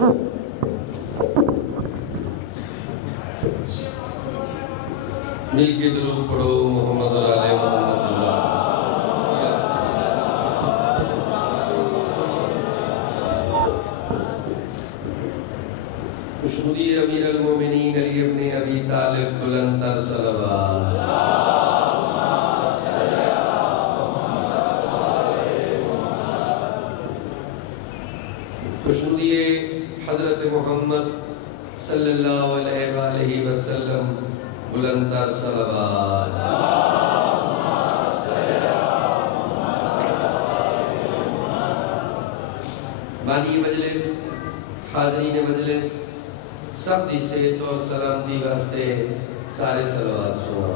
مل کے درود پڑھو محمد اور آل محمد اللہ۔ خوشنودی امیر المومنین علی ابن ابی طالب بلند تر صلوات۔ خوشنودی حضرت محمد صلی اللہ علیہ وآلہ وسلم بلند تر صلوات۔ بانی مجلس، حاضرین مجلس، سب دی صحت اور سلامتی واسطے سارے صلوات سنا۔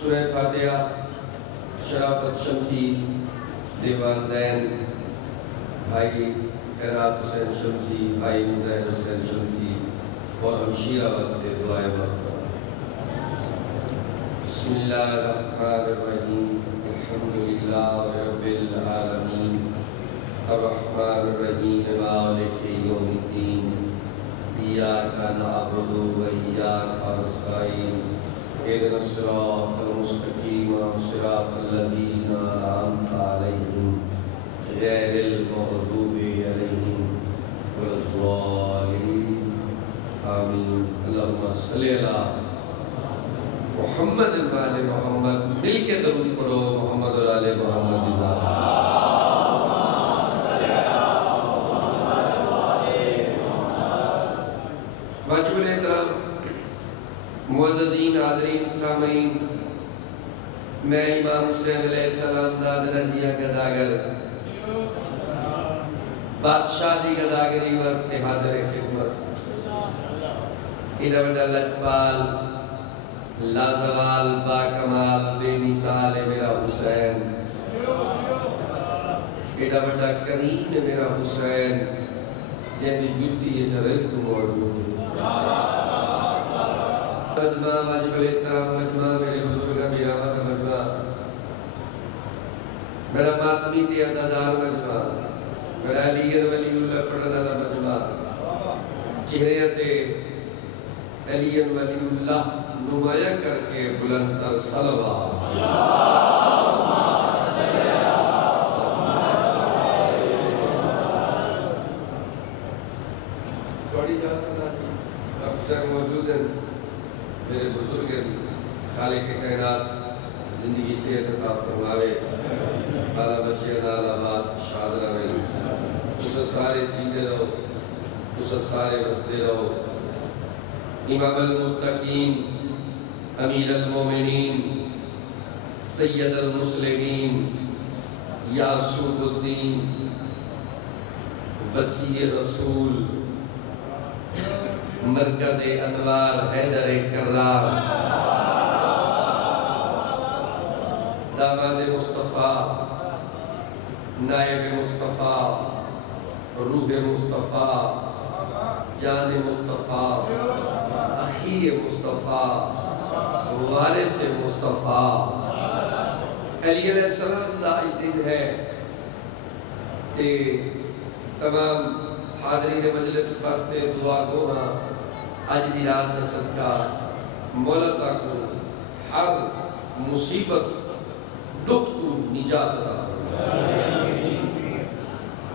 سورہ فاتحہ شرافت شمسی دے والدین بھائی خیرات حسین شمسی، بھائی مظاہر حسین شمسی اور ہمشیرہ واسطے دعائے مغفرت۔ بسم اللہ الرحمن الرحیم، الحمدللہ رب العالمین، الرحمن الرحیم، مالک یوم الدین، ایاک نعبد و ایاک نستعین، اہدنا الصراط المستقیم، صراط الذین انعمت علیہم غیر المغضوب علیہم ولا الضالین، آمین۔ اللہم صلی علی محمد و آل محمد، مل کے درود پڑھو محمد اور آل محمد اللہ۔ واجب الاحترام معززین حاضرین سامعین، میں امام حسین علیہ السلام زاد رضیہ گداگر بادشاہ دی گداگری واسطے حاضر خدمت۔ ایڈا بڑا لجپال لازوال باکمال بے مثال ہے میرا حسین، ایڈا بڑا کریم ہے میرا حسین، جنہی جُٹی ہے رزق موجود ہے۔ مجمع واجب الاحترام مجمع، میرے بزرگا میرا مدہ مجمع، میرا ماتمی تی عددار مجمع، میرا علی ولی اللہ پڑھنا دا مجمع، چہریت علی ولی اللہ نمایاں کر کے بلند تر صلوات۔ تھوڑی جانا سب سے موجود ہیں میرے بزرگ خالق کائنات، زندگی سے اتفاق فرماوے، بالا بچے نال آباد شادرہ میں تسا سارے جیتے رہو، تسا سارے ہستے رہو۔ امام المتقین، امیر المومنین، سید المسلمین، یاسوف الدین، وسیع رسول، مرکز انوار حیدر کرار، داماد مصطفیٰ، نائب مصطفیٰ، روح مصطفیٰ، جان مصطفیٰ، اخی مصطفیٰ، وارث مصطفیٰ۔ علی علیہ السلام دا دن ہے کہ تمام حاضرین مجلس واسطے دعا گونا، آج دی رات دا صدقہ مولا تاکو ہر مصیبت دکھ تو نجات عطا فرمائے۔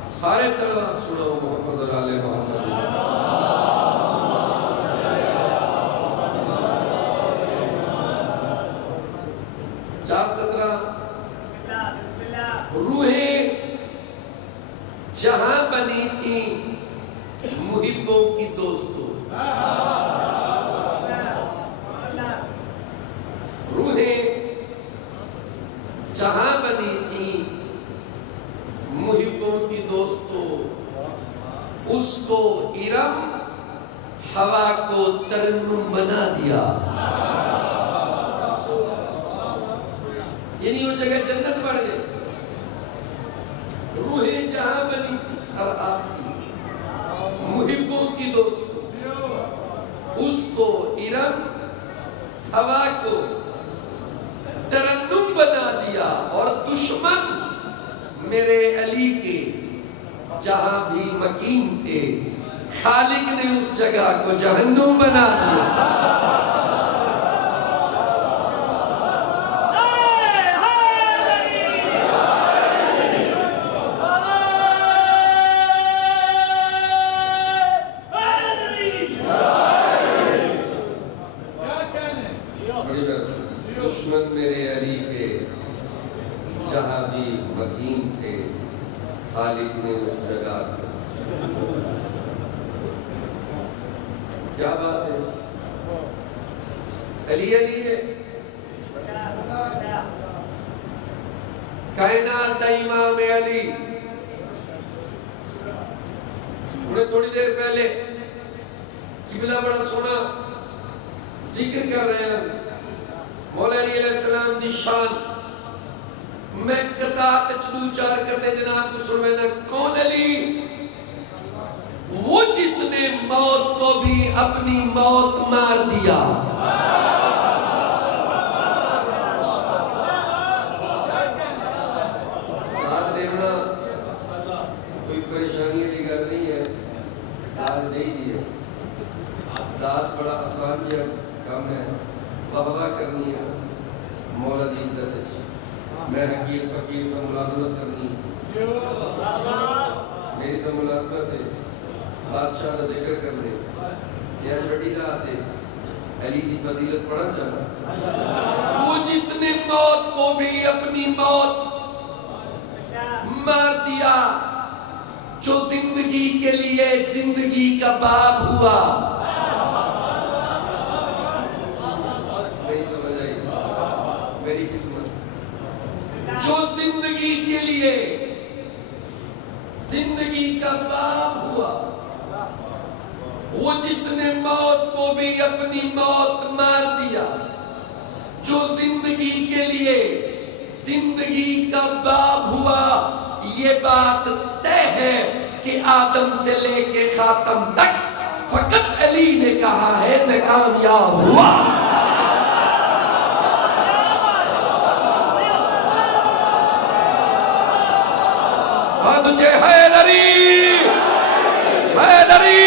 سارے صلوات سنو محمد اور آل محمد۔ روحیں جہاں بنی تھیں محبوں کی دوستوں، روحیں جہاں بنی تھیں محبوں کی دوستوں، اس کو ارم ہوا کو ترنم بنا دیا۔ یعنی وہ جگہ جنت بڑھ گئی۔ روحیں جہاں بنی تھی سر آپ کی محبوں کی دوستوں، اس کو ارم ہوا کو ترنم بنا دیا اور دشمن میرے علی کے جہاں بھی مکین تھے، خالق نے اس جگہ کو جہنم بنا دیا۔ دشمن میرے علی کے جہاں بھی مکین تھے، خالق نے اس جگہ کو۔ کیا بات ہے؟ علی علی ہے، کائنات امام علی۔ انہیں تھوڑی دیر پہلے قبلہ بڑا سونا ذکر کر رہے ہیں، مولا علی علیہ السلام دی شان۔ میں قطع تچدو چار کرتے جناب کو سنوینا، کون علی؟ وہ جس نے موت کو بھی اپنی موت مار دیا۔ یاد رہنا، کوئی پریشانی علی گل نہیں ہے، داد جائی دی ہے۔ داد بڑا آسان یا کام ہے، واہ کرنی ہے مولا دی عزت ہے۔ میں حکیم فقیر کا ملازمت کرنی ہے، میری تو ملازمت ہے بادشاہ کا ذکر کرنے۔ یہ آج بڑی رات ہے، علی دی فضیلت پڑھنا چاہنا۔ وہ جس نے موت کو بھی اپنی موت مار دیا، جو زندگی کے لیے زندگی کا باب ہوا۔ میری قسمت جو زندگی کے لیے زندگی کا باب ہوا، وہ جس نے موت کو بھی اپنی موت مار دیا، جو زندگی کے لیے زندگی کا باب ہوا۔ یہ بات طے ہے کہ آدم سے لے کے خاتم تک فقط علی نے کہا ہے میں کامیاب ہوا۔ تجھے حیدری حیدری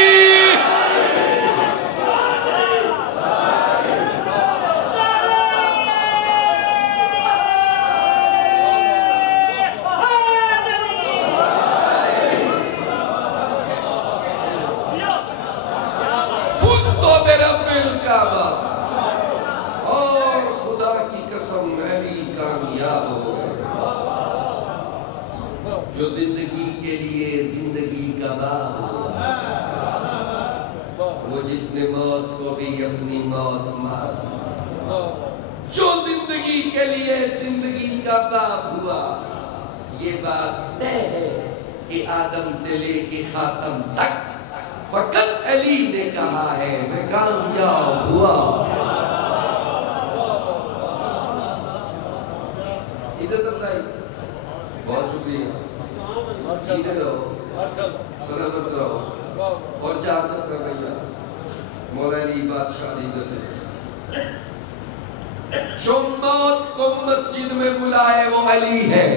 فزتو برب الکعبہ، اور خدا کی قسم علی کامیاب ہو گئے۔ جو زندگی کے لیے زندگی کا باب ہوا، وہ جس نے موت کو بھی اپنی موت مار دیا، جو زندگی کے لیے زندگی کا باب ہوا۔ یہ بات طے ہے کہ آدم سے لے کے خاتم تک فقط علی نے کہا ہے میں کامیاب ہوا۔ عزت افضائی، بہت شکریہ، جینے رہو، سلامت رہو، اور جان سکتا بھئیہ مولا علی بادشاہ عزت ہے۔ جو موت کو مسجد میں بلائے وہ علی ہے۔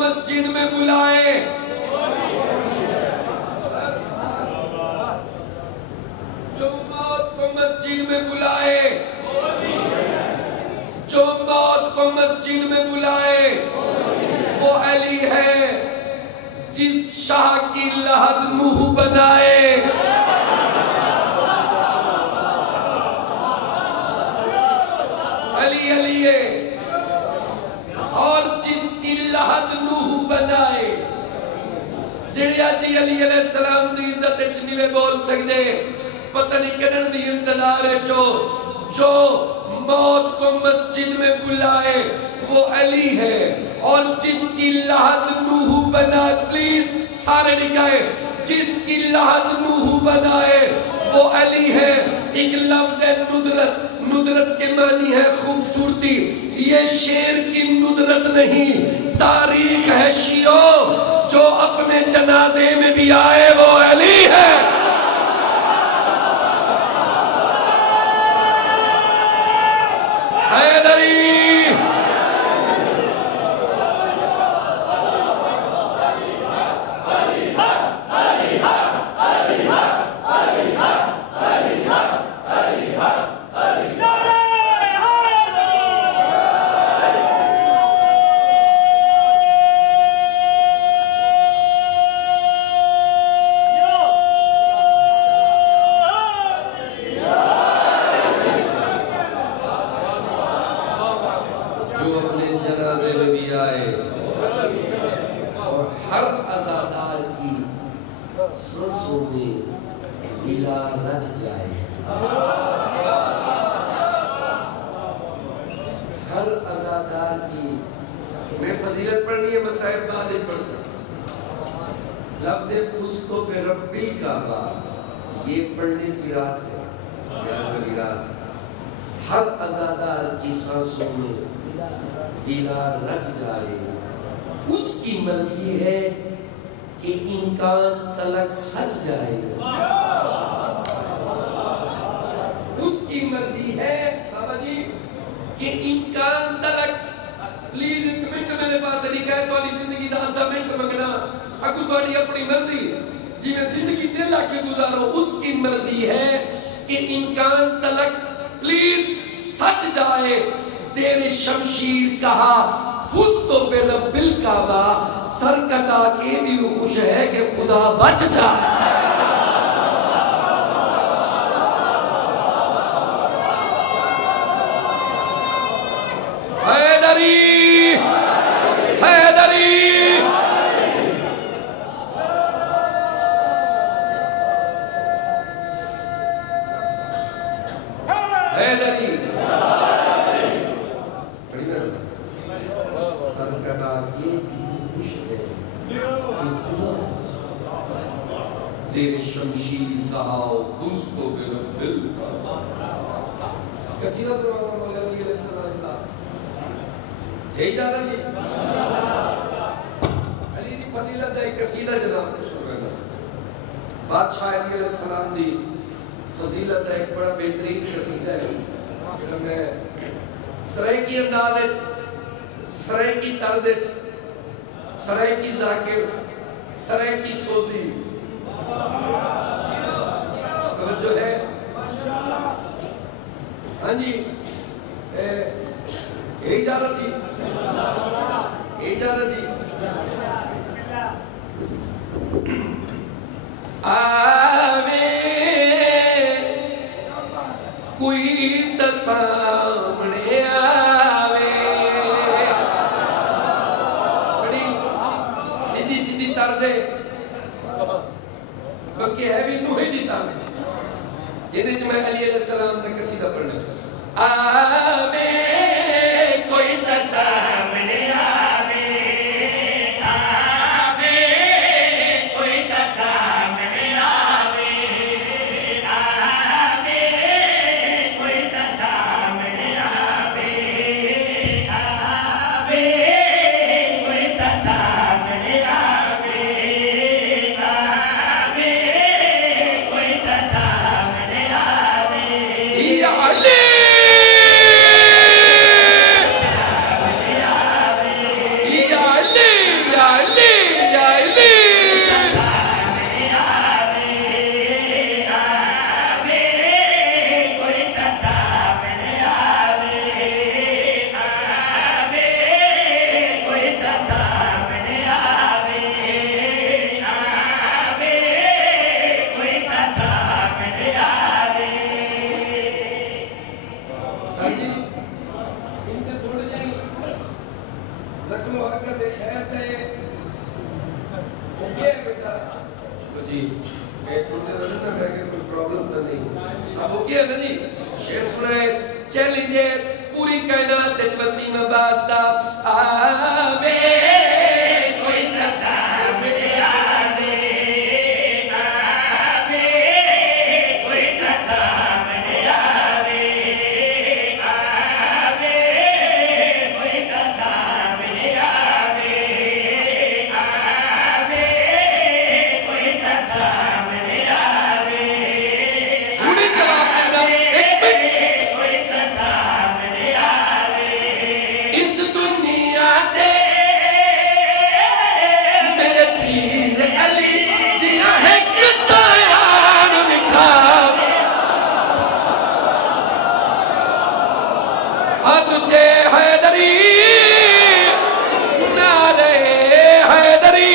مسجد میں بلائے جو موت کو مسجد میں بلائے، جو موت کو مسجد میں بلائے وہ علی ہے۔ جس شاہ کی لحد منہ بنائے علی علی ہے، اور جس کی لحد منہ بنائے۔ جڑیا جی علی علیہ السلام دی عزت اچھنی میں بول سکتے، پتہ نہیں کنن دی انتظار ہے جو موت کو مسجد میں بلائے وہ علی ہے، اور جس کی لحد منہ بنائے، پلیز سارے نکائے، جس کی لحد منہ بنائے وہ علی ہے۔ ایک لفظ ندرت کے معنی ہے خوبصورتی. یہ شیر کی ندرت نہیں، تاریخ ہے شیعو. جو اپنے جنازے میں بھی آئے وہ علی ہے. حیدری لفظ فستو پہ ربی کعبہ یہ پڑھنے کی رات ہے، بیان والی رات. ہر عزادار کی سانسوں میں گیلا رچ جائے. اس کی مرضی ہے کہ امکان تلک سچ جائے. اس کی مرضی ہے بابا جی کہ امکان تلک. پلیز ایک منٹ میرے پاس لکھا ہے تو علی زندگی دا آدھا منٹ مگنا اکو تو علی اپنی مرضی جی میں زندگی دل لا کے گزارو. اس کی مرضی ہے کہ امکان تلک پلیز سچ جائے. زیر شمشیر کہا فستو بے رب الکعبہ، سر کٹا کے بھی وہ خوش ہے کہ خدا بچ جائے. حیدری حیدری حیدری سر کٹا کے بھی خوش ہے کہ خدا زیر شمشیر کہا فستو بے رب الکعبہ. قصیدہ سنوانا مولا علی علیہ السلام کا ہے اجازت جی. علی دی فضیلت ہے قصیدہ جناب کو سنوانا. بادشاہ علی علیہ السلام دی فضیلت ہے ایک بڑا بہترین قصیدہ ہے. میں سرائے کی انداز، سرائے کی طرز، سرائے کی ذاکر، سرائے کی سوزی توجہ ہے. ہاں جی اجازت جی اجازت جی. آوے کوئی سامنے آوے. بڑی سیدھی سیدھی طرز ہے بلکہ ہے بھی نوحی دی تانے جنہیں میں علی علیہ السلام نے قصیدہ پڑھنے. آوے کوئی سامنے آوے، آوے کوئی سامنے آوے، آوے کوئی سامنے آوے، آوے کوئی سامنے آوے، آوے کوئی سامنے آوے. یا علی پوری کائنات وسیم واسطہ آوے کوئی سامنے آوے، آوے کوئی سامنے آوے، تجھے حیدری نعرے حیدری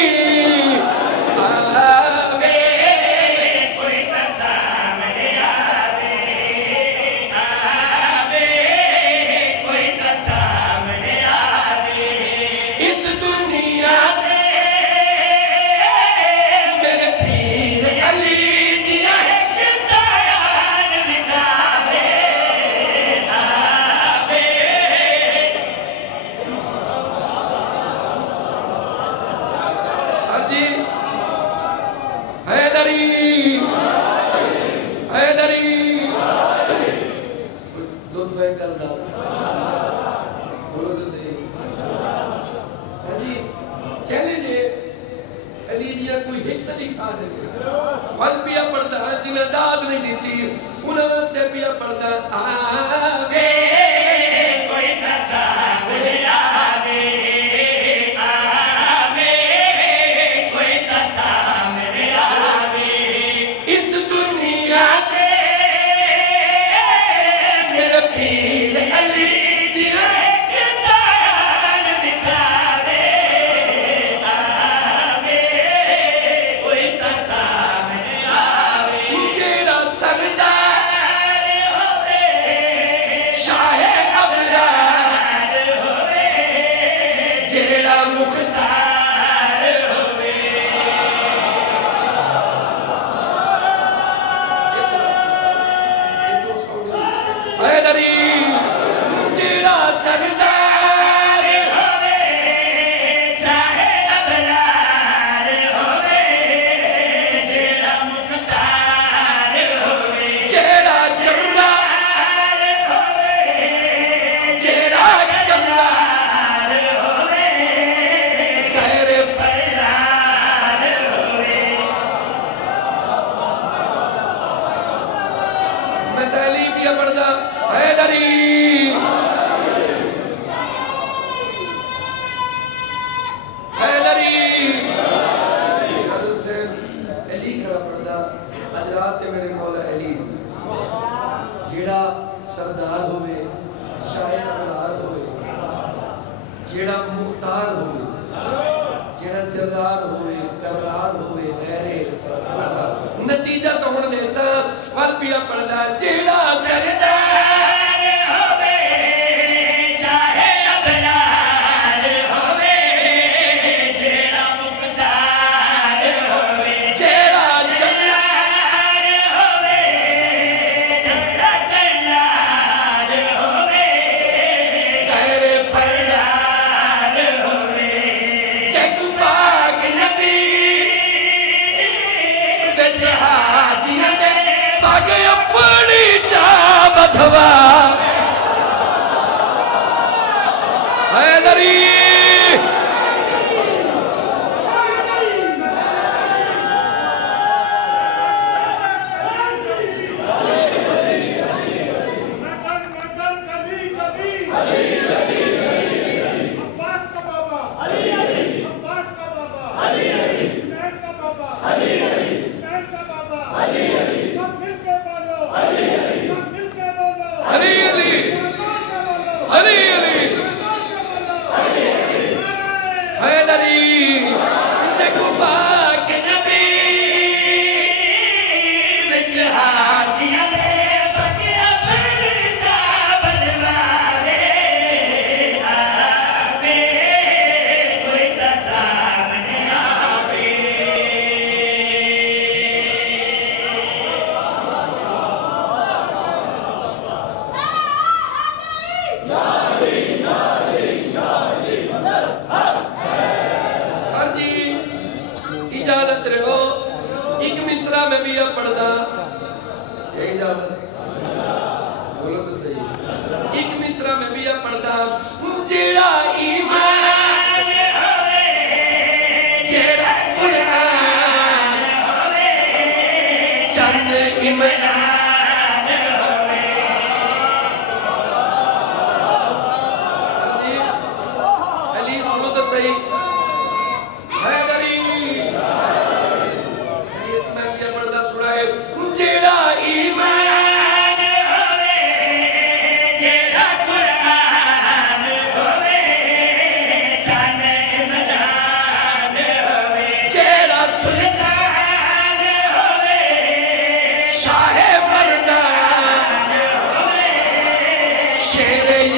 آوے کوئی تا سامنے آوے آوے کوئی تا سامنے آوے اس دنیا میں میرے پیر علی جیا علی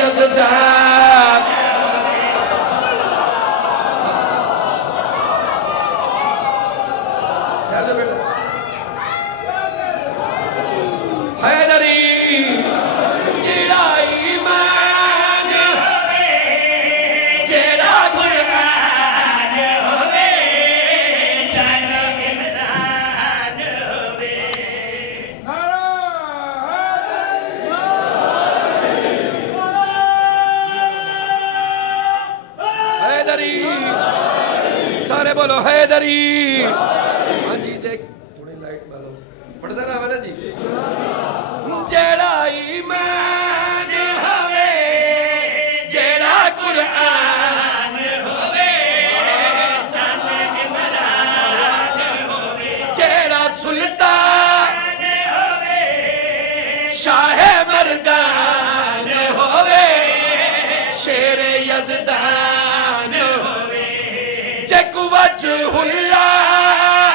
یزدان حیدری جیڑا ایمان جیڑا قرآن ہوئے جان عمران ہوئے حیدری سارے بولو حیدری ہاں جی دیکھ تھوڑی لائٹ بالو پڑھتا رہا میں نا جی جیڑا ایمان ہوئے جیڑا قرآن ہوئے جان عمران ہوئے جیڑا سلطان ہوئے شاہ مردان ہوئے شیر یزدان ہوئے جگ وجہ اللہ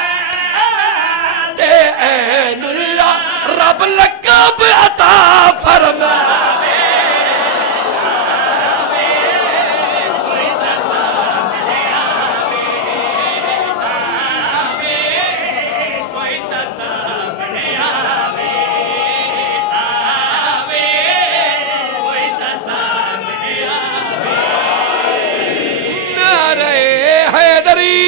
تے عین اللہ رب لقب عطا فرماوے کوئی تا سامنے آوے کوئی تا سامنے آوے کوئی تا سامنے آوے نعرہ حیدری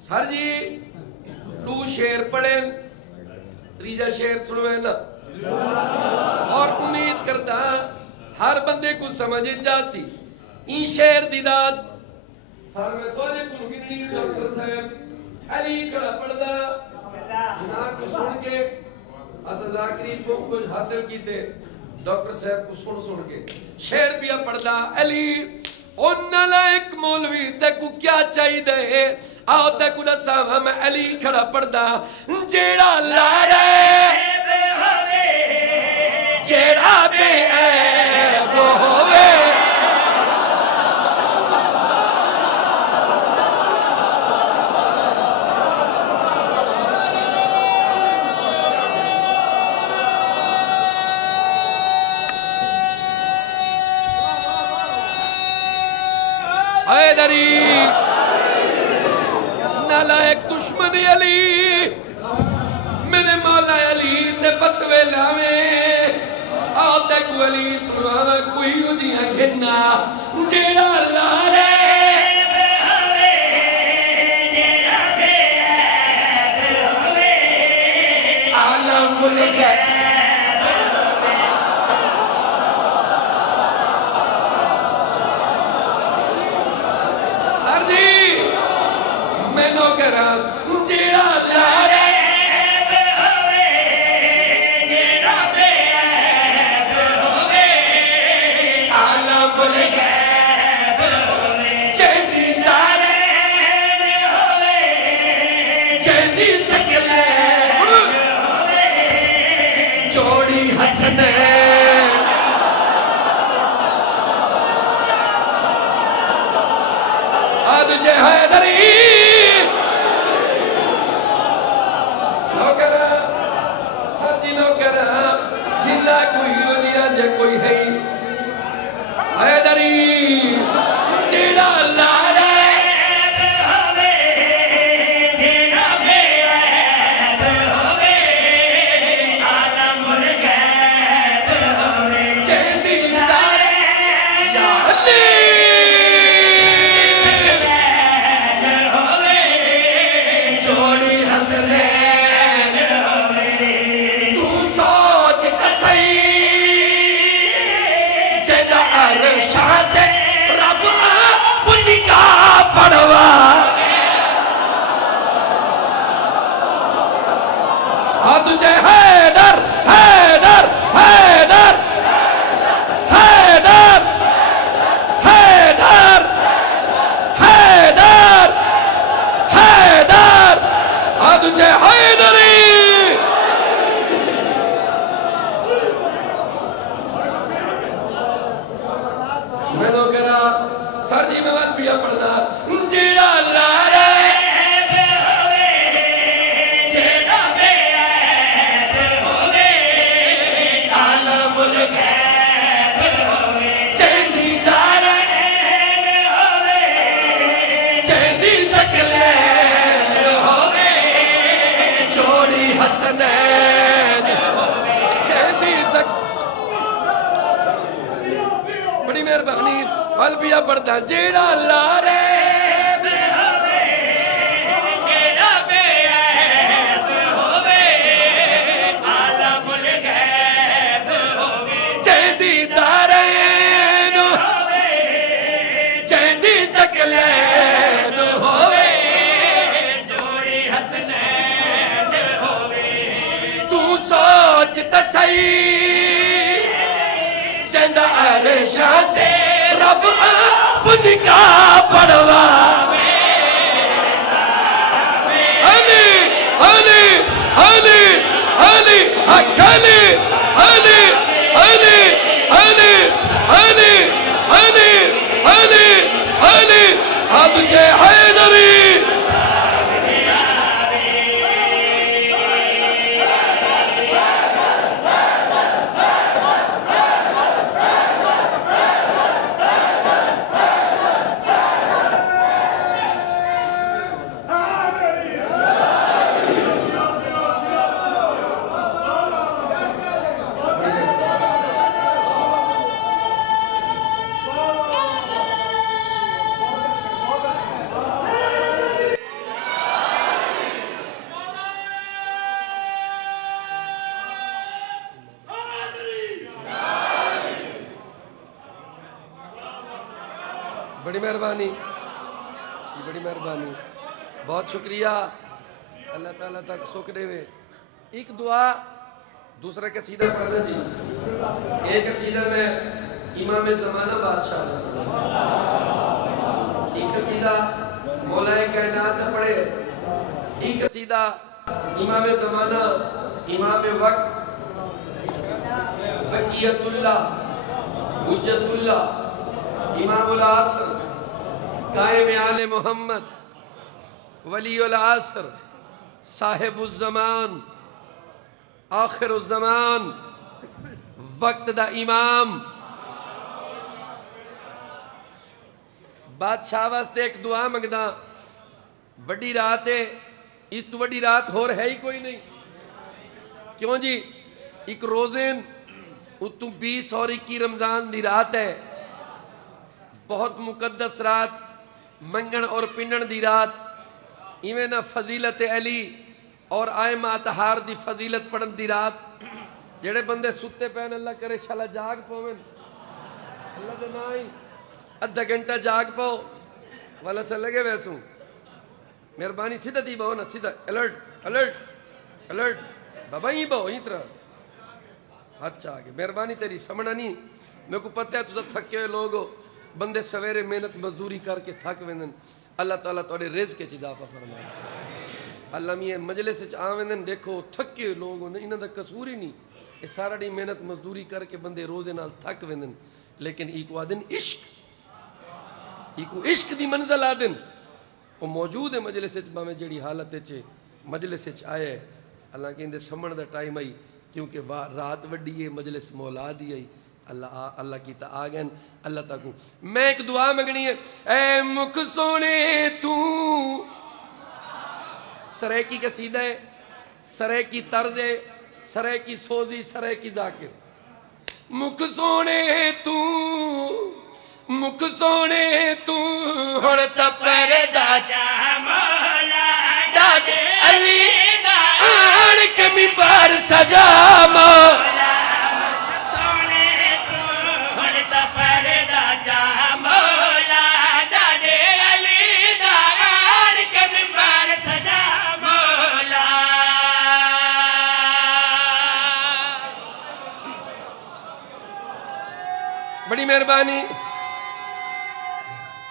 سر جی تو شیر پڑھیں تریجا شیر سنویں نا اور امید کرتا ہر بندے کو سمجھے جاسی این شیر دیداد سر میں تو نے کن گنی ڈاکٹر صاحب علی کھڑا پڑھدا جناب کو سن کے اسا ذاکری کو کچھ حاصل کیتے ڈاکٹر صاحب کو سن کے شیر بھی پڑھدا علی ان لائک مولوی تے کو کیا چاہی دے آؤ تے کو دسا میں علی کھڑا پڑھدا جیڑا لارے جیڑا بے عیب ہوئے حیدری نالائک دشمن علی میرے مولا علی تے فتوے لاوے آتے کو علی سنوانا کوئی اُدیاں گھنا جیڑا لارے عالم الغیب جیڑا لارے جیڑا بے عیب ہوئے عالم الغیب ہوئے چہدی دارے ہوئے چہدی سکلے ہوئے جوڑی حسنے آج جے حیدری کوئی ہے حیدری جیڑا لارے ہوئے جیڑا بے عیب ہوئے عالم الغیب ہوئے چہدی دارے یا علی ہوئے جوڑی حسنین ہوئے تو سوچ کسائی شاد رب آپ نکاح پڑھوا ہاں تجھے حیدر حیدر حیدر حیدر حیدر حیدر حیدر ہاں تجھے حیدری پیا پڑھدا جیڑا لارے چند عرشاں تے رب اپنی کا پڑھوا علی علی علی علی حق علی علی علی علی علی علی علی علی اب جے حیدری بڑی مہربانی بہت شکریہ اللہ تعالیٰ تک سکڑے ہوئے ایک دعا دوسرا قصیدہ پڑھنا جی ایک قصیدہ میں امام زمانہ بادشاہ ایک قصیدہ مولا کائنات پڑھے ایک قصیدہ امام زمانہ امام وقت بقیت اللہ حجت اللہ امام العصر قائم آل محمد ولی العصر صاحب الزمان آخر الزمان وقت دا امام بادشاہ واسطے ایک دعا منگدا وڈی رات ہے اس تو وڈی رات ہو رہا ہی کوئی نہیں کیوں جی ایک روزین اتو 20 اور 21 رمضان دی رات ہے بہت مقدس رات منگن اور پنڈن دی رات ایویں نہ فضیلت علی اور آئمہ اطہار دی فضیلت پڑھن دی رات جڑے بندے ستے پہن اللہ کرے شالا جاگ پویں اللہ دے نائی ادھا گھنٹہ جاگ پاؤ والا سے لگے ویسوں مہربانی سیدھا دی باؤ نا سیدھا الرٹ الرٹ الرٹ بابا ہی باؤ ہی طرح ہاتھ چاہ گئے مہربانی تیری سمجھنا نہیں میں کو پتہ ہے تو سب تھکے ہوئے لوگ ہو بندے سویرے محنت مزدوری کر کے تھک ویندن اللہ تعالیٰ توڑے رزق کے اضافہ فرمائے اللہ میاں مجلس وچ آویندن دیکھو تھکے لوگ ہوندے انہاں دا قصور ہی نہیں یہ سارا ڈی محنت مزدوری کر کے بندے روزے نال تھک ویندن لیکن ایکو آدن ایکو عشق دی منزل آدن وہ موجود ہے مجلس وچ باویں جڑی حالت وچ مجلس وچ آئے اللہ کے اندے سمن دا ٹائم آئی کیونکہ رات وڈی ہے مجلس مولا دی آئی اللہ کی تا آگین اللہ تاکو میں ایک دعا مگنی ہے اے مکھ سونے تو سرے کی قصیدہ ہے سرے کی طرز ہے سرے کی سوزی سرے کی ذاکر مکھ سونے تو ہڑتا پردہ جا مولا ڈاک علی آن کے منبر سجا مولا بڑی مہربانی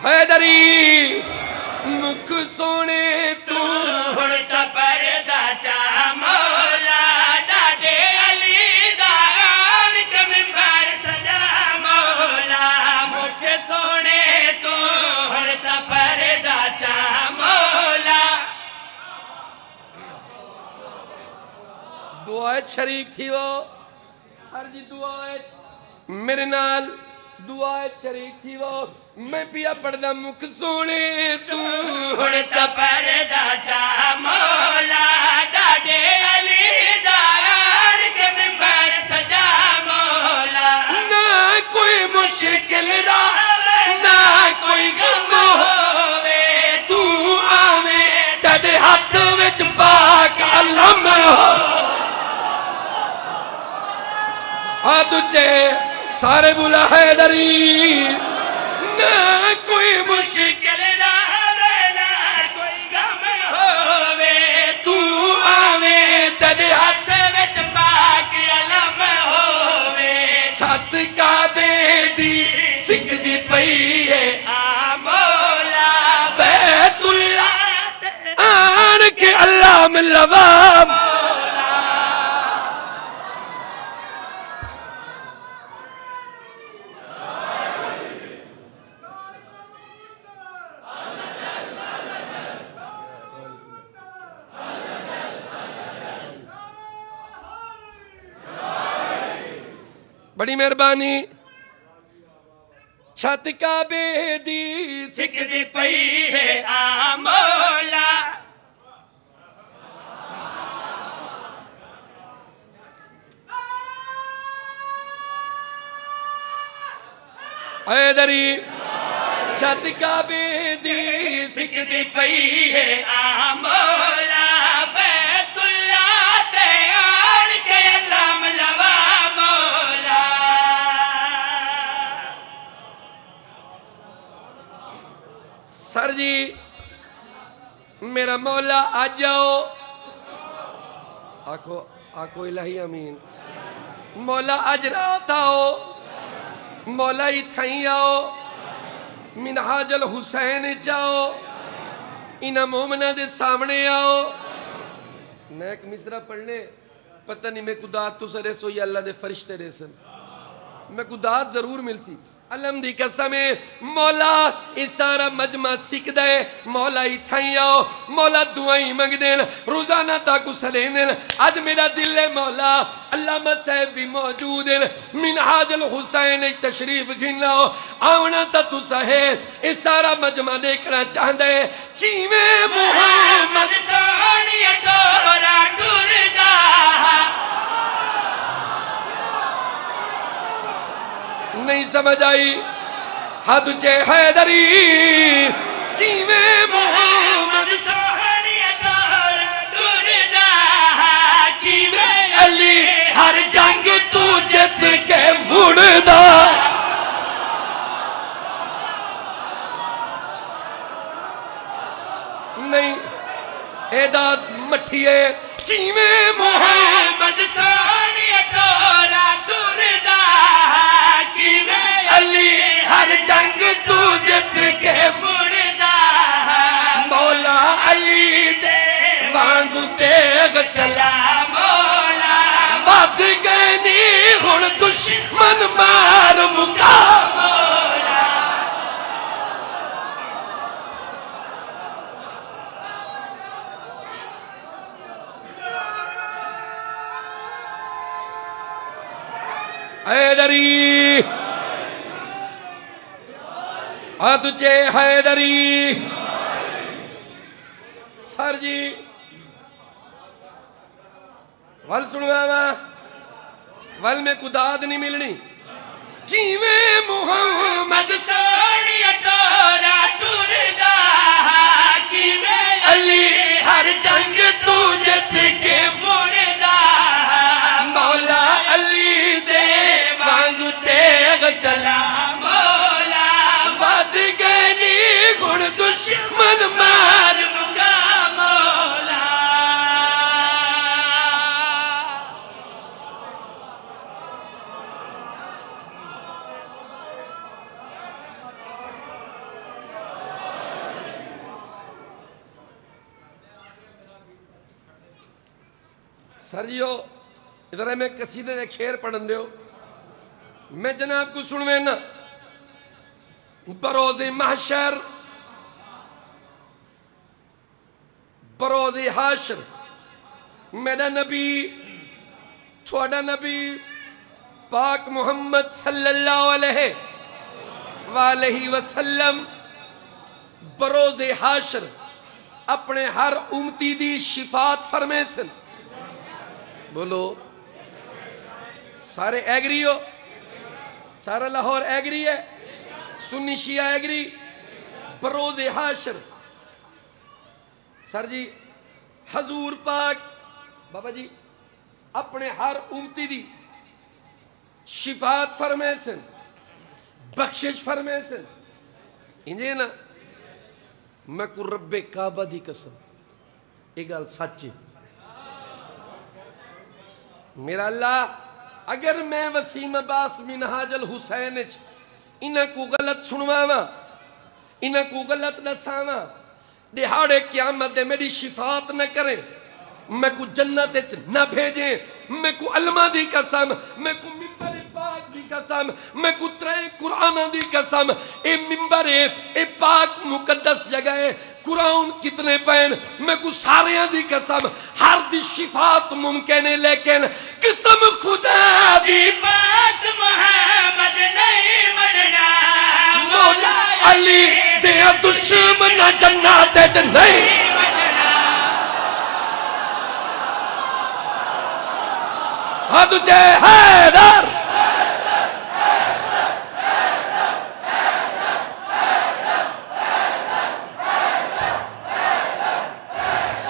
حیدری مکھ سونے تو ہڑتا پردہ جا مولا ڈاڈے علی دان کے منبر سجا مولا مکھ سونے تو ہڑتا پردہ جا مولا دعائیں شریک تھی وہ سر جی دعائیں میرے نال دعائیں شریک تھی وہ میں پیا پڑھدا مکھ سونے تو ہڑتا پردہ جا مولا ڈاڈے علی دان کے منبر سجا مولا نہ کوئی مشکل راہ نہ ہاتھ وچ پاک علم تجھے سارے بولا حیدری نہ کوئی مشکل نہ کوئی غم ہووے تو آویں تیرے ہاتھ وچ پاک علم ہووے چھت کعبے دی سکدی پئی ہے آ مولا بیت اللہ آن کے اللہ من لوام بڑی مہربانی چھت کعبے دی سکدی پئی ہے آ مولا حیدری چھت کعبے دی سکدی پئی ہے آ مولا بیت اللہ تے آن کے علم لوا مولا سر جی میرا مولا آ جاؤ آکو الہی امین مولا آج رات آؤ مولا ہی تھائیں آؤ منہاج الحسین جاؤ انہا مومنہ دے سامنے آؤ میں ایک مصرہ پڑھ لے پتہ نہیں میں کو داد تو سرے سو یا اللہ دے فرشتے ریسن میں کو داد ضرور مل سی علم دی قسمیں مولا اس سارا مجمع سکھ دے مولا ہی تھائیں آؤ مولا دعائیں منگ دین روزانہ تاکو سلین دین آج میرا دل ہے مولا علامہ صاحب بھی موجود ہیں منہاج الحسین تشریف گھن لاؤ آونا تا تو سہے اس سارا مجمع لے کرنا چاہن دے کیویں محمد سونی ڈورا ڈوردا نہیں سمجھ آئی ہاں تجھے حیدری کیویں محمد سونی ڈورا ڈوردا کیویں علی ہر جنگ تو جت کے مڑدا نہیں اعداد مٹھیے کیویں محمد سونی ڈورا ڈوردا کیویں علی ہر جنگ تو جت کے مڑدا مولا علی دے وانگو تیغ چلا مولا بد گئنی ہن دشمن مار مکا حیدری ہاں تجھے حیدری سر جی ول سنوا ماں ول میں کو داد نہیں ملنی کیویں محمد سونی ڈورا ڈوردا کیویں علی ہر جنگ تو جت کے مڑدا مولا علی دے وانگو تیغ چلا مولا بد گئنی گن دشمن مار مکا مولا سر جیو ادھر ہے میں قصیدے دے کھیر پڑھن دیو میں جناب کو سنوے نا بروز محشر بروز حاشر میرا نبی تھوڑا نبی پاک محمد صلی اللہ علیہ وآلہ وسلم بروز حاشر اپنے ہر امتی دی شفاعت فرمے سن بولو سارے ایگری ہو سارا لاہور ایگری ہے سنی شیعہ ایگری بروز حاشر سر جی حضور پاک بابا جی اپنے ہر امتی دی شفاعت فرمائے سن بخشش فرمائے سن انجھے نا میں کو رب کعبہ دی قسم ایک گل سچ میرا اللہ اگر میں وسیم عباس منہاج الحسین انہاں کو غلط سنواواں انہاں کو غلط دساواں دہاڑے قیامت دے میری شفاعت نہ کریں میں کو جنت نہ بھیجیں میں کو علماء دی قسم میں کو ممبر پاک دی قسم میں کو ترے قرآن دی قسم اے ممبر اے پاک مقدس جگہ ہے قرآن کتنے پین میں کو ساریاں دی قسم ہر دی شفاعت ممکن ہے لیکن قسم خدا دی پاک محمد نہیں مننا مولا علی دیا دشمن جنات نہیں حد جے حیدر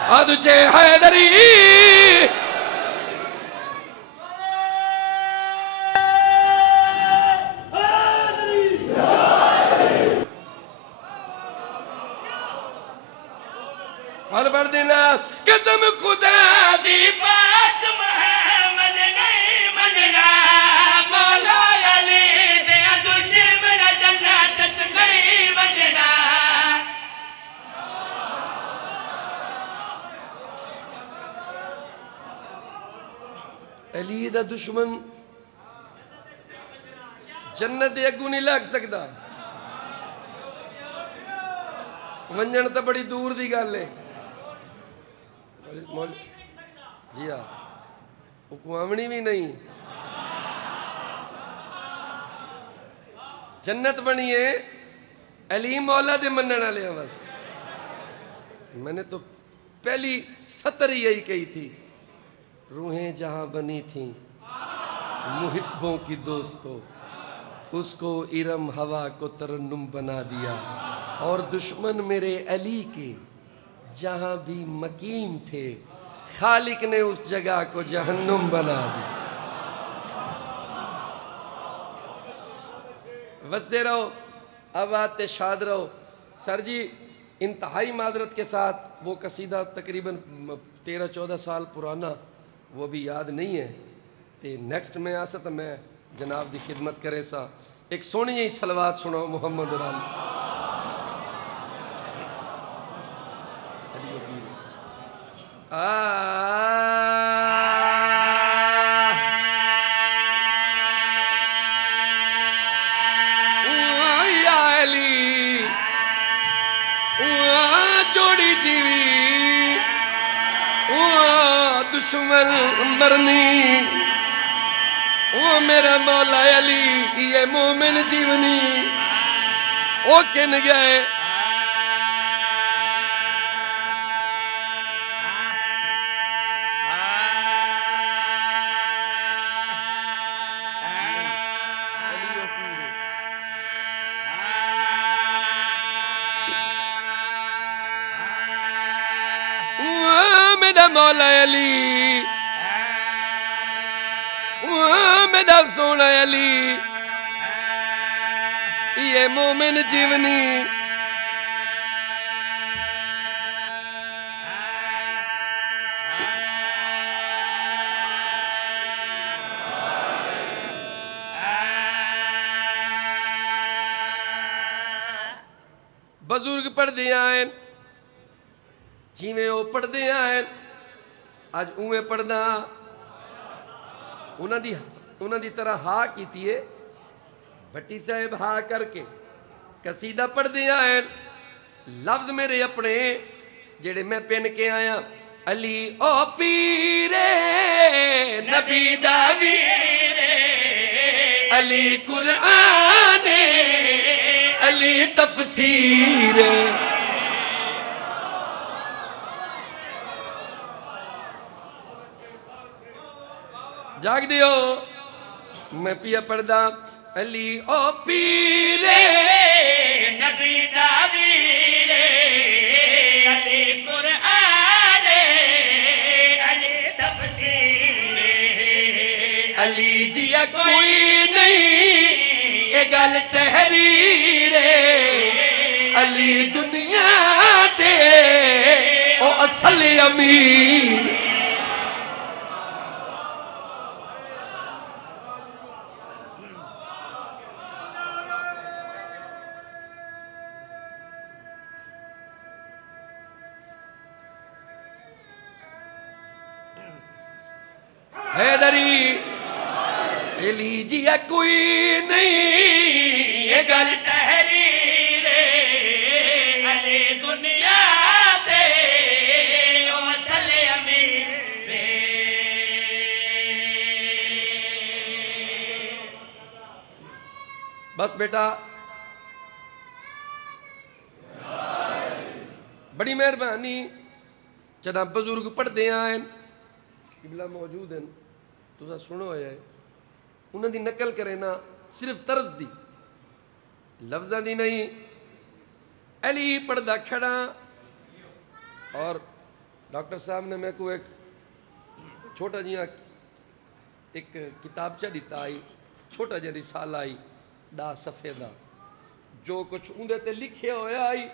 حد جے حیدری حد بڑھ دینا قسم خدا دی پاک محمد نہیں مننا مولا علی دیا دشمن جنت نہیں مننا علی دا دشمن جنت اگو نہیں لگ سکتا ونجن تا بڑی دور دی گل ہے جی ہاں حکمامنی بھی نہیں جنت بنی ہے علی مولا دے منن والے واسطے میں نے تو پہلی سطر یہی کہی تھی روحیں جہاں بنی تھیں محبوں کی دوستوں اس کو ارم ہوا کو ترنم بنا دیا اور دشمن میرے علی کے جہاں بھی مقیم تھے خالق نے اس جگہ کو جہنم بنا دی وسدے رہو اب آتے شاد رہو سر جی انتہائی معذرت کے ساتھ وہ قصیدہ تقریباً 13-14 سال پرانا وہ بھی یاد نہیں ہے تے نیکسٹ میں آسا تو میں جناب دی خدمت کرے سا ایک سونی ہی صلوات سنو محمد رانی جوڑی جیوی دشمن مرنی وہ میرا مولا علی یہ مومن جیونی وہ کن گئے مولا علی میرا سونا علی یہ مومن جیونی بزرگ پڑھ دیا ہیں جیویں وہ پڑھ دیا ہیں آج اویں پڑھنا انہاں دی طرح ہاں کیتی ہے بھٹی صاحب ہاں کر کے قصیدہ پڑھ دیا ہے لفظ میرے اپنے جڑے میں پین کے آیا علی او پیرے نبی دا ویرے علی قرآن علی تفسیر جاگ دیو میں پیا پردہ علی او پیرے نبی دا ویرے علی قرآن علی جی کوئی نہیں یہ گل تحریر علی دنیا دے او اصل امیر حیدری علی جی کوئی نہیں یہ گل تحریر علی دنیا دے او اصل امیر بس بیٹا بڑی مہربانی جناب بزرگ پڑھ دے آئیں قبلہ موجود ہیں تو سنو ہے انہوں دی نقل کرے نا صرف طرز دی لفظہ دی نہیں علی پردہ کھڑا اور ڈاکٹر صاحب نے میں کو ایک چھوٹا جیاں ایک کتاب چا دیتا آئی چھوٹا جی رسالہ آئی دا صفحے دا جو کچھ اندھے تے لکھے ہوئے آئی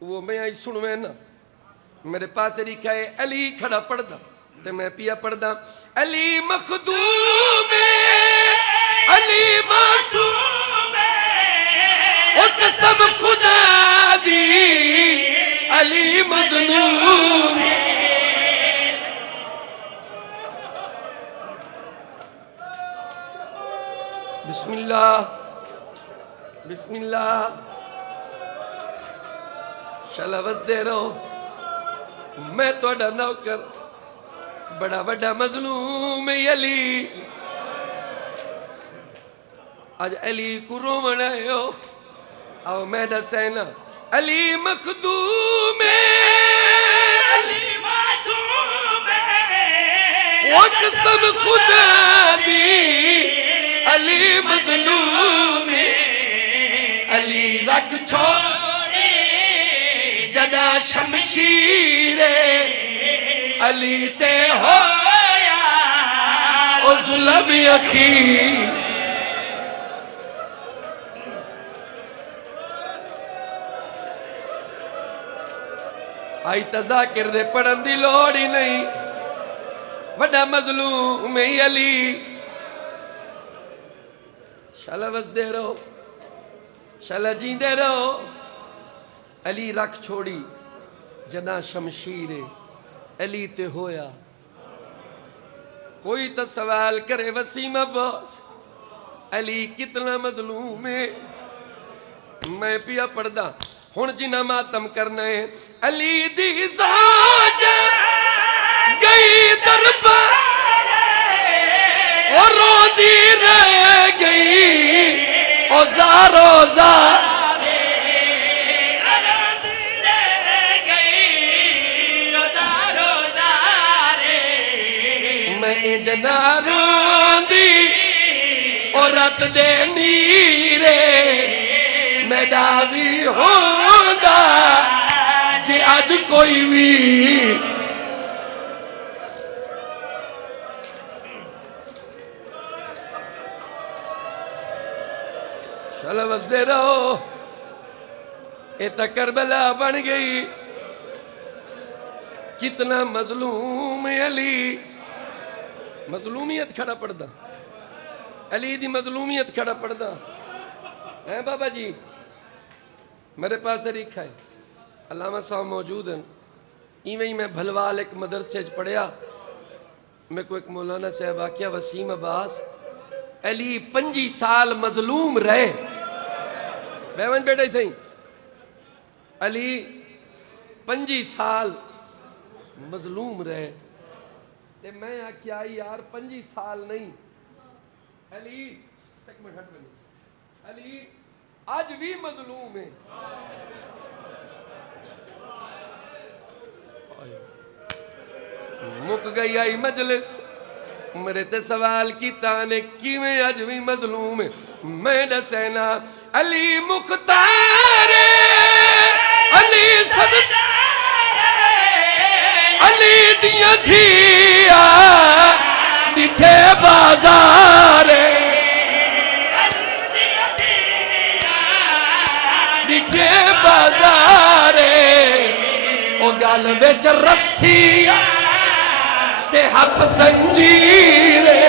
وہ میں آئی سنویں نا میرے پاس لکھا ہے علی کھڑا پردہ تے میں پیا پڑھدا علی مخدوم علی معصوم او قسم خدا دی علی مظلوم بسم اللہ بسم اللہ شلوز دے رہو میں تو اڈا نوکر بڑا بڑا مظلوم علی آج علی کو رومن آئے ہو آو میں دسینا علی مخدوم علی معصوم وہ قسم خدا دی علی مظلوم علی رکھ چھوڑے جدا شمشیر علی تے ہویا او ظلم اخیر آئی تذاکر دے پڑھن دی لوڑی نہیں وڈا مظلوم علی شالا بس دے رہو شالا جین دے رہو علی رکھ چھوڑی جنا شمشیر علی تے ہویا کوئی تا سوال کرے وسیم عباس علی کتنا مظلوم ہے میں پیا پڑھدا ہن جنہ ماتم کرنا ہے علی دی زوج گئی دربار اور رو دی رہ گئی او زارو زار جناروں دی اور رت دے نیرے میں داوی ہوندا جے آج کوئی بھی شلوز دے رہو اے تا کربلا بن گئی کتنا مظلوم علی مظلومیت کھڑا پڑھدا علی دی مظلومیت کھڑا پڑھدا ہیں بابا جی میرے پاس لکھا ہے علامہ صاحب موجود ہیں ایویں میں بھلوال ایک مدرسے پڑھیا میں کو ایک مولانا صاحب آکیا وسیم عباس علی 25 سال مظلوم رہے بیون بیٹھے تھیں علی 25 سال مظلوم رہے تے میں آکیا یار 25 سال نہیں علی ایک منٹ ہٹ بنی علی آج بھی مظلوم ہے مک گئی آئی مجلس میرے تے سوال کی تانے کی میں آج بھی مظلوم ہے میں دسینا علی مختار علی صدر علی دیا دھیا ڈٹھے بازارے ڈٹھے بازارے او گل وچ رسی تے ہاتھ زنجیرے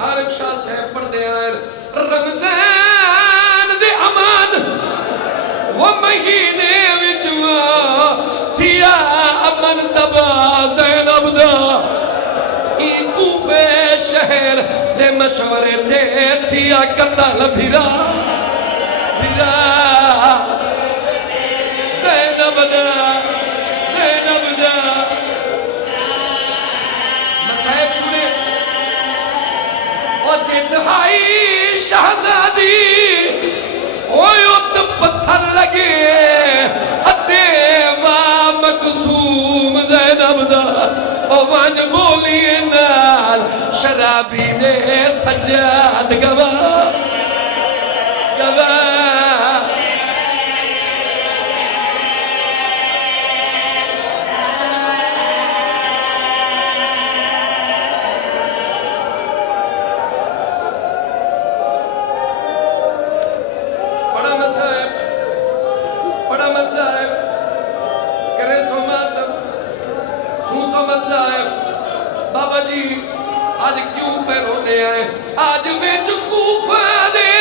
عارف شاہ صاحب پڑھ دے آئے رمضان دے امان وہ مہینے وچوا تھیا امن تبا زینب دا ای کوفے شہر دے مشورے دے تھیا قتل بھیرا بھیرا زینب دا مسائب سنے اور جدہائی شہزادی اویت پتھر لگے اتیوا مقصوم زینب دا او وانج بولی نال شرابی نے سجاد گوا گوا بابا جی آج کیوں پہ رونے آئے آج میں چکوفہ دے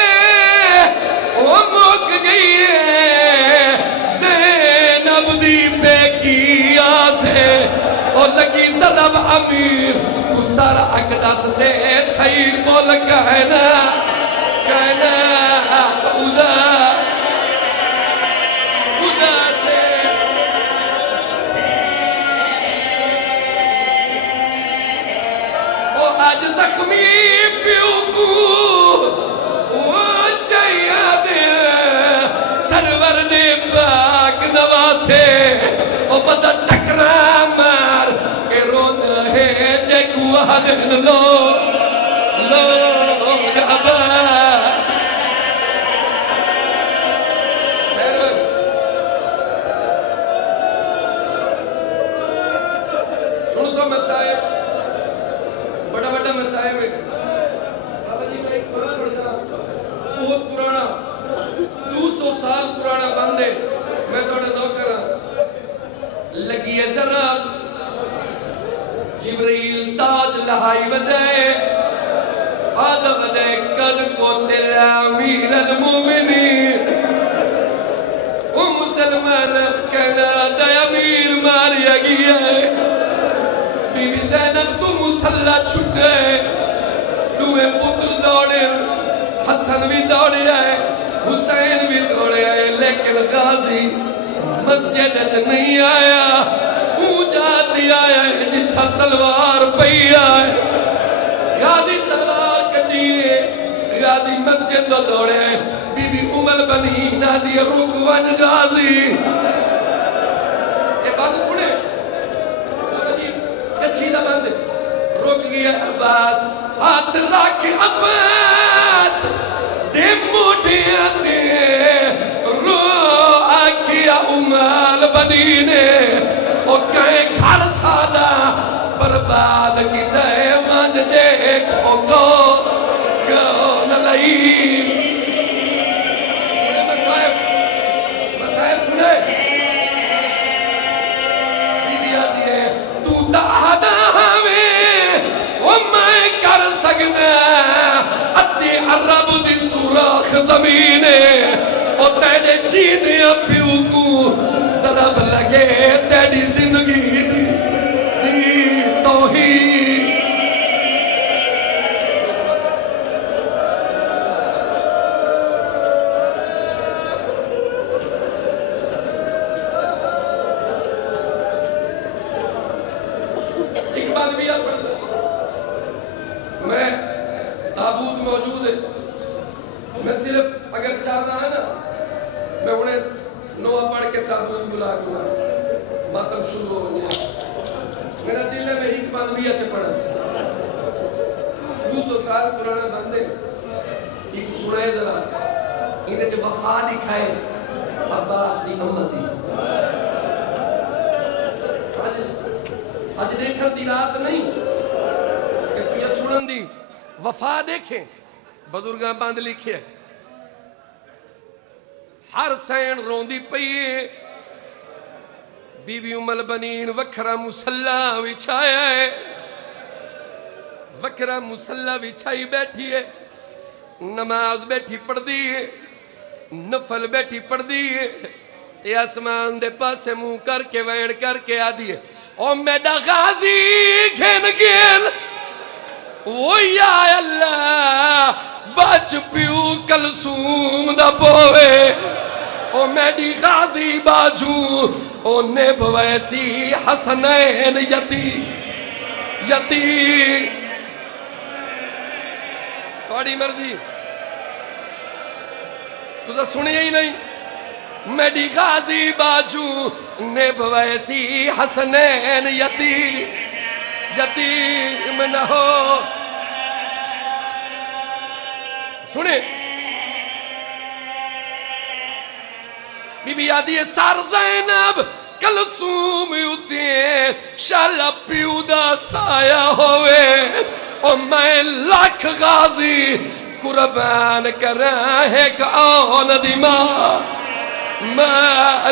وہ موک گئی ہے زینب دی بے کیا سے اور لگی ضرب امیر تو سارا اقدس دے تھئی کول کہنا کہنا خدا آج زخمی پیو کو وہ چاہیے دے سرور دے پاک نواسے وہ بدا ٹکرا مار کہ رون ہے جے گواہ دن لو گابا سنو سو مسائب بڑا بڑا مسائب ہے بابا جی میں ایک بات پڑھتا بہت پرانا 200 سال پرانا باندھے میں توڑے نوکر لگی ہے ذرا جبریل تاج لہائی ودے آدھا ودے کل کو تل امیر المومنین او مسلمان کہنا دے امیر ماریا گیا ہے بی بی زینب تو مسلح چھٹے دوے پتر دوڑے حسن بھی دوڑے آئے حسین بھی دوڑے آئے لیکن غازی مسجد نہیں آیا جاتی آیا جتھا تلوار پئی آئے غازی تلوار کٹیے غازی مسجد دوڑے آئے بی بی امل بنی نادی رکوان غازی یہ بات سنے اچھی زبان دے رک گیا عباس ہاتھ رکھ عباس دے موٹیاں دے رو آکیا امال بنی نے او کہیں گھر سادہ برباد کی دے مانج دیکھ او گو نلائی مسائب سنے بیدی آتی ہے تو دہدہ ہمیں وہ میں کر سکنا اتی عرب دی سوراخ زمینے او تیڑے چیدیاں پیو کو ضرب لگے تیڑی زندگی دی توحید ایک بات بھی آپ پڑھتا میں تابوت موجود ہے میں صرف اگر چاہتا ہے نا میں انہیں نوہ پڑھ کے تابوت بلا دوں ماتم شروع ہو گیا میرا دل ہے میں ایک بات بھی اچھا پڑھا 200 سال پرانا بندے ایک سنائے ذرا انہیں جو وفا دکھائے عباس دی امتی آج دیکھن دی رات نہیں کہ تو یہ سنن دی وفا دیکھیں بزرگاں باندھ لکھے ہر سین روندی پئیے بی بی ام البنین وکھرا مسلح وچھایا ہے وکرا مسلح بچھائی بیٹھی ہے نماز بیٹھی پڑھ دی ہے نفل بیٹھی پڑھ دی ہے تے آسمان دے پاسے منہ کر کے ویڑ کر کے آدھی ہے او میڈا غازی گھن گھن وہ یا اللہ بچ پیو کلثوم دا پوے او میڈی غازی باجو او نب ویسی حسنین یتی توڑی مرضی تُسا سنے ہی نہیں میڈی غازی باجو نب ویسی حسنین یتیم نہ ہو سنے بی بی آدھی ہے سار زینب کلثوم اتے شالا پیودا سایا ہوئے او میں لاکھ غازی قربان کر رہے کہ آن دی ماں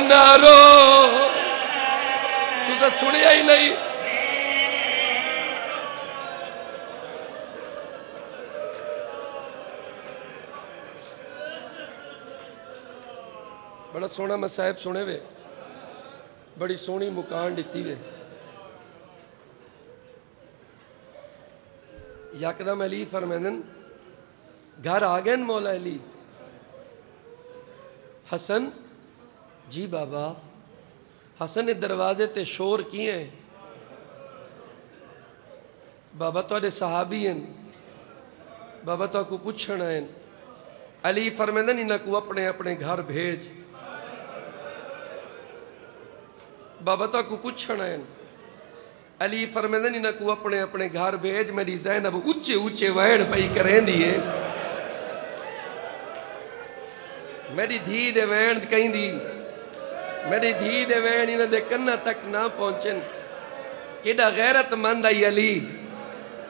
نارو تُسا سنیا ہی نہیں بڑا سونا مسائب سنے وے بڑی سونی مکان ڈیتی وے یکدم علی فرمیدن گھر آگئن مولا علی حسن جی بابا حسن دروازے تے شور کیے ہیں بابا تو اڈے صحابی ہیں بابا تو کو پوچھنا ہیں علی فرمیدن انہا کو اپنے اپنے گھر بھیج بابا تو کو پوچھنا ہے علی فرمیدن انہا کو اپنے اپنے گھر بھیج میری زینب اچھے اچھے ویڑ پئی کریں دیئے میری دھی دے ویڑ کہیں دی میری دھی دے ویڑ انہا دے کنہ تک نہ پہنچن کیڑا غیرت مند آئی علی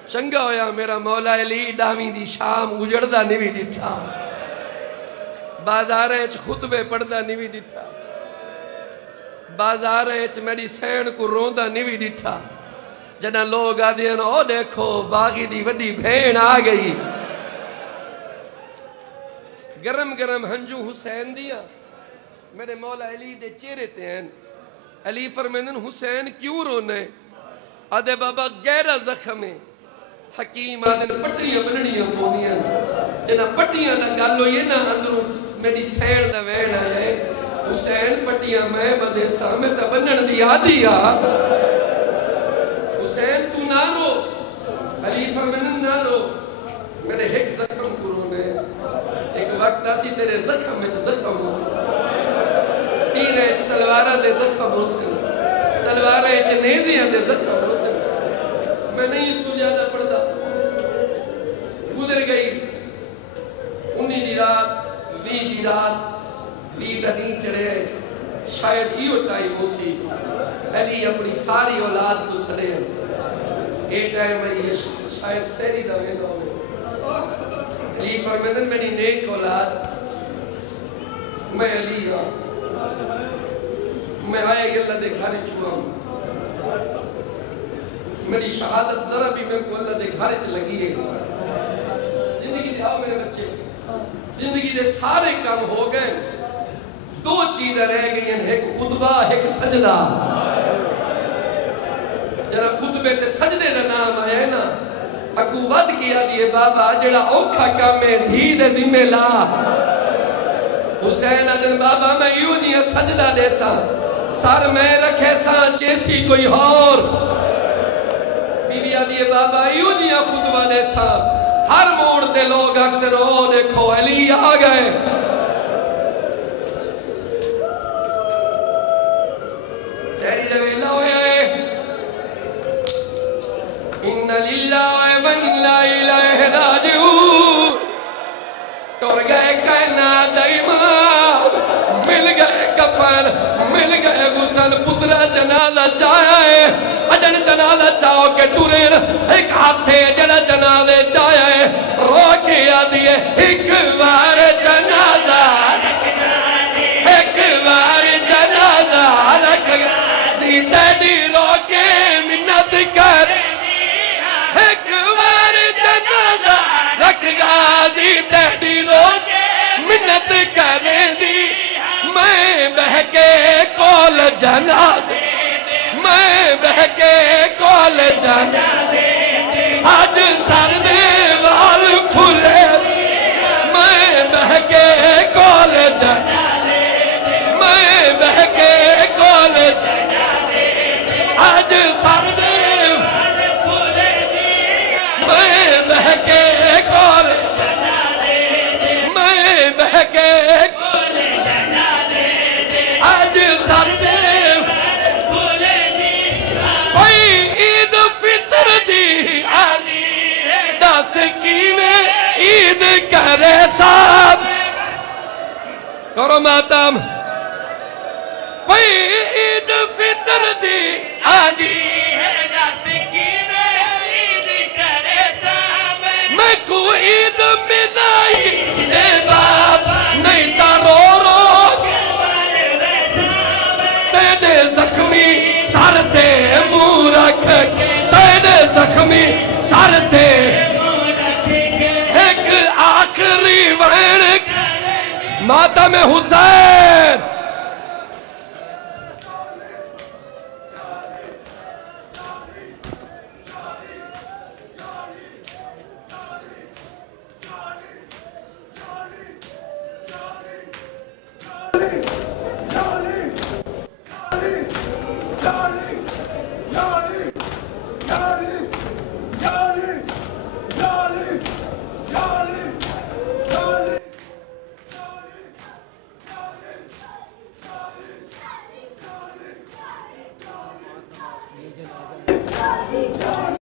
چنگا ہویا میرا مولا علی ڈامی دی شام اجڑدہ نوی ڈٹھا بازاریں خطبے پڑھدہ نوی ڈٹھا بازاریں میری سین کو روندہ نوی ڈٹھا جنہ لوگ آدھے ہیں او دیکھو باغی دی وڈی بھین آ گئی گرم گرم ہنجو حسین دیا میرے مولا علی دے چہرے تے ہیں علی فرمیدن حسین کیوں رونے آدھے بابا گہرا زخمیں حکیم آدھے پٹیاں بننیاں پونیاں جنہ پٹیاں دا گالو یہ نا اندروں میری سین دا ویڑ آئے حسین پٹیاں میں بدے سامت بنن دی آدھی آ حسین تو نہ رو علی فرمیدن نہ رو میرے ایک زخم کو رونے ایک وقت آسی تیرے زخم میں زخم ہو سن تین ایچ تلوارہ دے زخم ہو سن تلوارہ ایچ نیزیاں دے زخم ہو سن میں نہیں اس کو زیادہ پڑھتا گزر گئی 19 دی رات 20 دی رات ویدہ نہیں چڑھے شاید ایو ٹائم ہو سی علی اپنی ساری اولاد کو سرے ایک ٹائم ہے شاید سیری دا میں دو علی فرمیدن میری نیک اولاد میں علی میں آئے گی اللہ دے گھر چھوڑا میری شہادت ذرا بھی میں کو اللہ دے گھر چھ لگی ہے زندگی دے آؤ میرے بچے زندگی دے سارے کام ہو گئے دو چیزیں رہ گئی ہیں ایک خطبہ ایک سجدہ جرا خطبے تے سجدے دا نام آئے نا اکو ود کیا دیئے بابا جڑا اوکھا کام میں دھی دے ذمہ لا حسین آدن بابا میں یوں دیا سجدہ دے سا سر میں رکھے سا چیسی کوئی اور بی بی آدھیے بابا یوں دیا خطبہ دے سا ہر موڑ تے لوگ اکثر ہو دیکھو علی آ گئے سیری دے ویلہ ہویا ہے ان للہ و انا الیہ راجعون ٹور گئے کائنات امام مل گئے کفن مل گئے غسل پترا جنازہ چاہے اجن جنازہ چاہو کے ٹورین ایک ہاتھے جڑا جنازے چاہے رو کے آدھیے ایک بار جنازہ ایک بار جنازہ رکھ زیدہ دی رو کے منت کر ایک بار تیری رو کے منت کریں دی میں بہ کے کول جنازے میں بہ کے کول جنازے آج سر دے وال کھلے میں بہ کے کول جنازے میں بہ کے کول جنازے آج سر دے وال کھلے میں بہ کے کول جنازے میں بہ کے کول جنازے آج سر دے عید کرے صاحب کرو ماتم بھئی عید فطر دی آدھی ہے دس کی عید کرے صاحب میں کو عید ملائی اے باپ نہیں تا رو رو تیرے زخمی سر تے منہ رکھ تیرے زخمی سر تے آخری وینک ماتم حسین